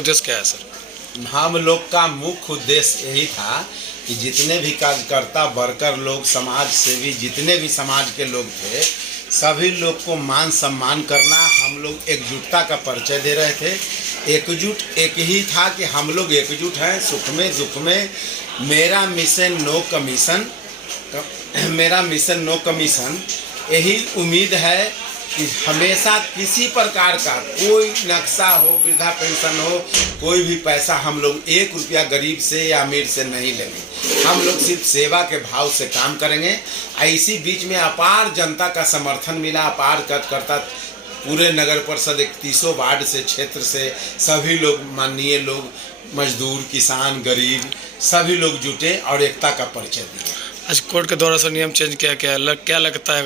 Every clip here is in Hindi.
उद्देश्य क्या है सर? हम लोग का मुख्य उद्देश्य यही था कि जितने भी कार्यकर्ता वर्कर लोग, समाज सेवी, जितने भी समाज के लोग थे, सभी लोग को मान सम्मान करना। हम लोग एकजुटता का परिचय दे रहे थे। एकजुट एक ही था कि हम लोग एकजुट हैं, सुख में दुख में। मेरा मिशन नो कमीशन, मेरा मिशन नो कमीशन। यही उम्मीद है कि हमेशा किसी प्रकार का कोई नक्शा हो, वृद्धा पेंशन हो, कोई भी पैसा हम लोग 1 रुपया गरीब से या अमीर से नहीं लेंगे। हम लोग सिर्फ सेवा के भाव से काम करेंगे। इसी बीच में अपार जनता का समर्थन मिला, अपार कार्यकर्ता पूरे नगर परिषद 31 वार्ड से, क्षेत्र से सभी लोग, माननीय लोग, मजदूर, किसान, गरीब, सभी लोग जुटे और एकता का परिचय दिया। आज कोर्ट के द्वारा सर नियम चेंज किया क्या लगता है?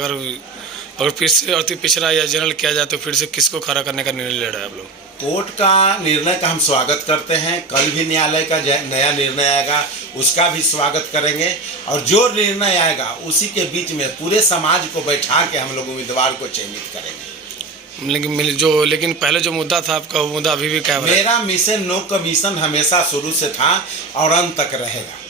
अगर फिर से अति पिछड़ा या जनरल किया जाए तो फिर से किसको खड़ा करने का निर्णय ले रहे हैं आप लोग? कोर्ट का निर्णय का हम स्वागत करते हैं। कल भी न्यायालय का नया निर्णय आएगा, उसका भी स्वागत करेंगे। और जो निर्णय आएगा उसी के बीच में पूरे समाज को बैठा के हम लोग उम्मीदवार को चयनित करेंगे। लेकिन पहले जो मुद्दा था आपका, वो मुद्दा अभी भी क्या है? मेरा मिशन नो कमीशन हमेशा शुरू से था और अंत तक रहेगा।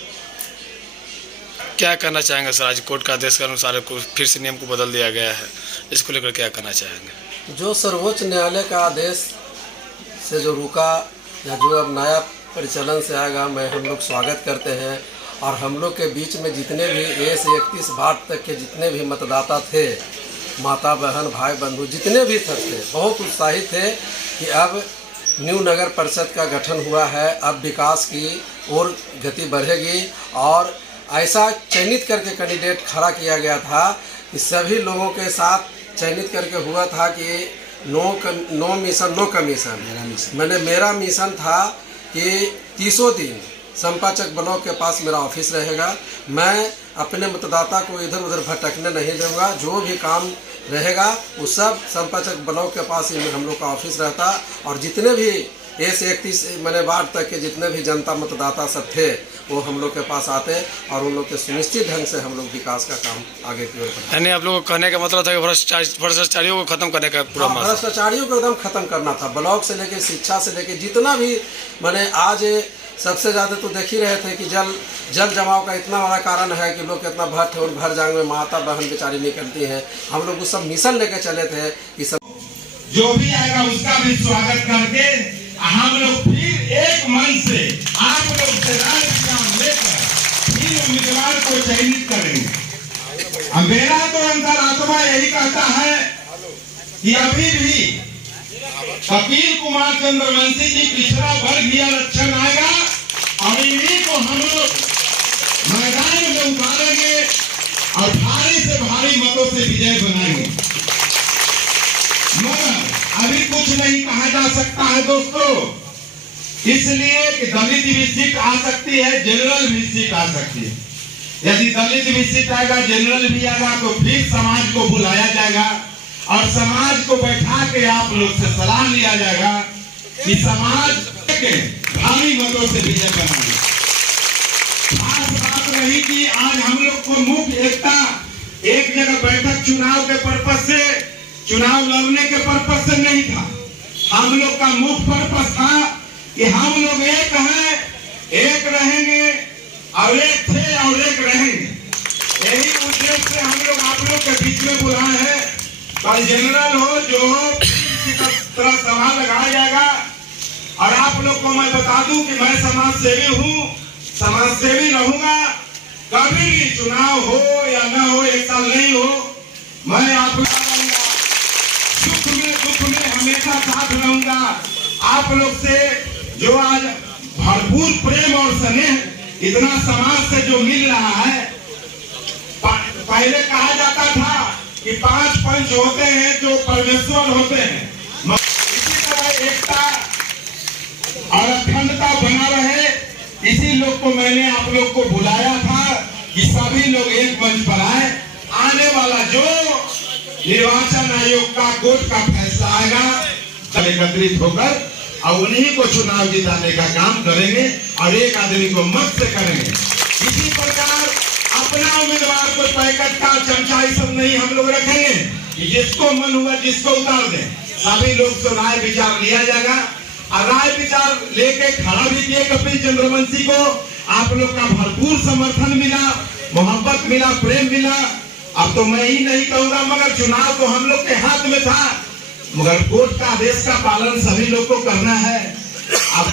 क्या करना चाहेंगे सर? आज कोर्ट का आदेश के अनुसार फिर से नियम को बदल दिया गया है, इसको लेकर क्या करना चाहेंगे? जो सर्वोच्च न्यायालय का आदेश से जो रुका या जो अब नया परिचालन से आएगा, मैं हम लोग स्वागत करते हैं। और हम लोग के बीच में जितने भी 1 से 31 वार्ड तक के जितने भी मतदाता थे, माता बहन भाई बंधु जितने भी थे, बहुत उत्साहित थे कि अब न्यू नगर परिषद का गठन हुआ है, अब विकास की ओर गति बढ़ेगी। और ऐसा चयनित करके कैंडिडेट खड़ा किया गया था कि सभी लोगों के साथ चयनित करके हुआ था कि नो मिशन नो कमीशन। मैंने मेरा मिशन था कि 30 दिन संपाचक ब्लॉक के पास मेरा ऑफिस रहेगा। मैं अपने मतदाता को इधर उधर भटकने नहीं दूंगा। जो भी काम रहेगा वो सब संपाचक ब्लॉक के पास ही हम लोग का ऑफिस रहता। और जितने भी 1 से 31 मैंने वार्ड तक के जितने भी जनता मतदाता सब थे, वो हम लोग के पास आते और उन लोग के सुनिश्चित ढंग से हम लोग विकास का काम आगे की ओर बढ़ाते। यानी आप लोगों को कहने का मतलब था कि भ्रष्टाचारियों को खत्म करने का पूरा भ्रष्टाचारियों को एकदम खत्म करना था। ब्लॉक से लेके शिक्षा से लेके जितना भी, मैंने आज सबसे ज़्यादा तो देख ही रहे थे कि जल जमाव का इतना बड़ा कारण है कि लोग कितना भर जांग में माता बहन बेचारी निकलती हैं। हम लोग उस सब मिशन लेके चले थे कि सब जो भी आएगा उसका भी स्वागत करके हम लोग फिर एक मन से आप लोग से राय लेकर फिर उम्मीदवार को चयनित करेंगे। मेरा तो अंतरात्मा यही कहता है कि अभी भी कपिल कुमार चंद्रवंशी जी पिछड़ा वर्ग भी आरक्षण आएगा और इन्हीं को हम लोग मैदान में उतारेंगे और भारी से भारी मतों से विजय बनाएंगे। मगर अभी कुछ नहीं कहा जा सकता है दोस्तों, इसलिए कि दलित भी सीट आ सकती है, जनरल भी सीट आ सकती है। यदि दलित भी सीट आएगा, जनरल भी आएगा, तो फिर समाज को बुलाया जाएगा और समाज को बैठा के आप लोग से सलाह लिया जाएगा कि समाज के भारी मतों से विजय बनाएंगे। खास बात रही कि आज हम लोग को मुख्य एकता एक जगह बैठक चुनाव के पर्पज से, चुनाव लड़ने के पर्पज से नहीं था। हम लोग का मुख्य पर्पज था कि हम लोग एक हैं, एक रहेंगे और एक थे और एक रहेंगे। यही उद्देश्य से हम लोग आप लोग के बीच में बुलाए हैं। कल जनरल हो जो हो, किसी का तरह सवाल लगाया जाएगा। और आप लोग को मैं बता दूं कि मैं समाज सेवी हूँ, समाज सेवी रहूंगा। कभी भी चुनाव हो या न हो, 1 साल नहीं हो, मैं आप लोग सुख में दुख में हमेशा साथ रहूंगा। आप लोग से जो आज भरपूर प्रेम और स्नेह इतना समाज से जो मिल रहा है, पहले कहा जाता था कि 5 पंच होते हैं जो परमेश्वर होते हैं, इसी तरह एकता और अखंडता बना रहे। इसी लोग को मैंने आप लोग को बुलाया था कि सभी लोग एक मंच पर आए। आने वाला जो निर्वाचन आयोग का कोर्ट का फैसला आएगा, एकत्रित होकर और उन्हीं को चुनाव जिताने का काम करेंगे और एक आदमी को मत से करेंगे। इसी प्रकार अपना उम्मीदवार को पैकेट का चमचा सब नहीं हम लोग रखेंगे। जिसको मन हुआ जिसको उतार दें, सभी लोग से राय विचार लिया जाएगा राय विचार लेके खड़ा भी किए कपिल चंद्रवंशी को। आप लोग का भरपूर समर्थन मिला, मोहब्बत मिला, प्रेम मिला। अब तो मैं ही नहीं कहूंगा, मगर चुनाव तो हम लोग के हाथ में था, मगर कोर्ट का आदेश का पालन सभी लोग को करना है। अब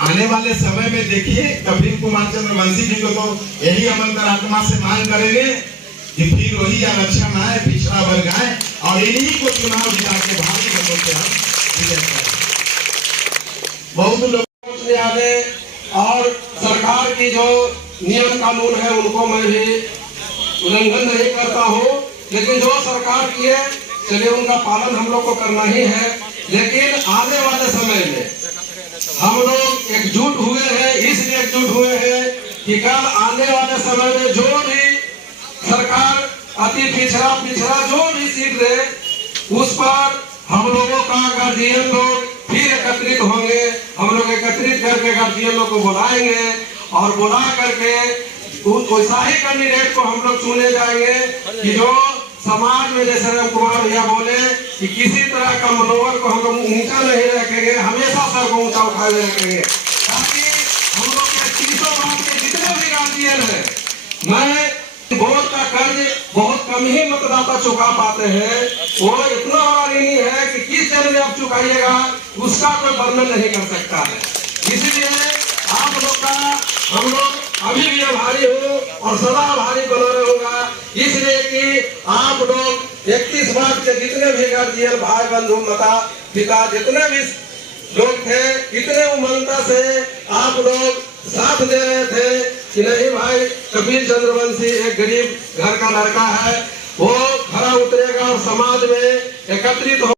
आने वाले समय में देखिए कपिल कुमार चंद्रवंशी जी को तो यही हम अंतरात्मा से मांग करेंगे कि फिर वही आरक्षण आए, पिछड़ा वर्ग आए और इन्हीं को चुनाव जिता के भारी मतों से हम विजय करें। बहुत लोग न्यायालय और सरकार की जो नियम कानून है उनको मैं भी उल्लंघन नहीं करता हूँ, लेकिन जो सरकार की है चलिए उनका पालन हम लोग को करना ही है। लेकिन आने वाले समय में हम लोग एकजुट हुए हैं, इसलिए एकजुट हुए हैं कि कल आने वाले समय में जो भी सरकार अति पिछड़ा जो भी सीट दे उस पर हम लोगों का गार्जियन लोग फिर एकत्रित होंगे। हम लोग एकत्रित करके गार्जियन लोग को बुलाएंगे और बुला करके वैसा ही कैंडिडेट को हम लोग चुने जाएंगे कि जो समाज में, जैसे राम कुमार भैया बोले कि किसी तरह का मनोबल को हम लोग ऊंचा नहीं रखेंगे, हमेशा सर को ऊंचा उठाए रखेंगे, ताकि हम लोग के 300 गांव के जितने भी गार्जियन है, मैं वोट का कर्ज बहुत कम ही मतदाता चुका पाते हैं। वो इतना बड़ा ऋणी है कि किस जन्म में आप चुकाइएगा उसका कोई वर्णन नहीं कर सकता है। इसलिए आप लोग का हम लोग अभी भी आभारी हो और सदा आभारी बना रहूंगा, इसलिए कि आप लोग 31 मार्च के जितने भी गार्जियन भाई बंधु माता पिता जितने भी लोग थे, इतने उमंगता से आप लोग साथ दे रहे थे कि नहीं भाई कपिल चंद्रवंशी एक गरीब घर का लड़का है, वो खरा उतरेगा और समाज में एकत्रित हो